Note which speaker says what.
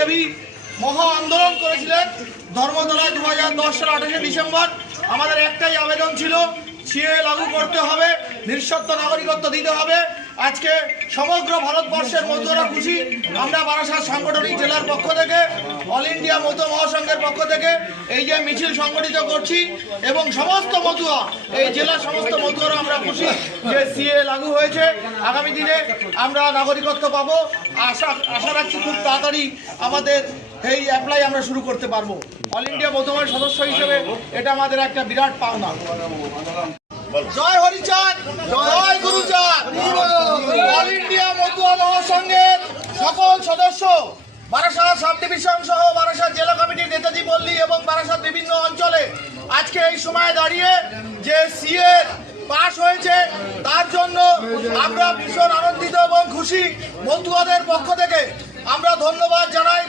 Speaker 1: দেবী মহা আন্দোলন করেছিলেন ধর্মতলায় দু হাজার দশ সাল আঠাশে ডিসেম্বর। আমাদের একটাই আবেদন ছিল, সিএ লাগু করতে হবে, নিঃশর্ত নাগরিকত্ব দিতে হবে। আজকে সমগ্র ভারতবর্ষের মধ্যরা খুশি। আমরা বারাসাত সাংগঠনিক জেলার পক্ষ থেকে অল ইন্ডিয়া মধু মহাসংঘের পক্ষ থেকে এই যে মিছিল সংগঠিত করছি এবং সমস্ত মতুয়া এই জেলার সমস্ত মতুয়ারা আমরা খুশি যে সিএ লাগু হয়েছে। আগামী দিনে আমরা নাগরিকত্ব পাবো। আশা আশা রাখছি খুব তাড়াতাড়ি আমাদের এই অ্যাপ্লাই আমরা শুরু করতে পারব। অল ইন্ডিয়া মধ্যমের সদস্য হিসেবে এটা আমাদের একটা বিরাট পাওনা। জয় হরিচাঁদ জয় গুরুচাঁদ। মহাসংঘের সকল সদস্য, বারাসাত সাব ডিভিশন সহ বারাসাত জেলা কমিটির নেতাজি পল্লী এবং বারাসাত বিভিন্ন অঞ্চলে আজকে এই সময় দাঁড়িয়ে যে সিএ পাশ হয়েছে, তার জন্য আমরা ভীষণ আনন্দিত এবং খুশি বন্ধুয়াদের পক্ষ থেকে আমরা ধন্যবাদ জানাই।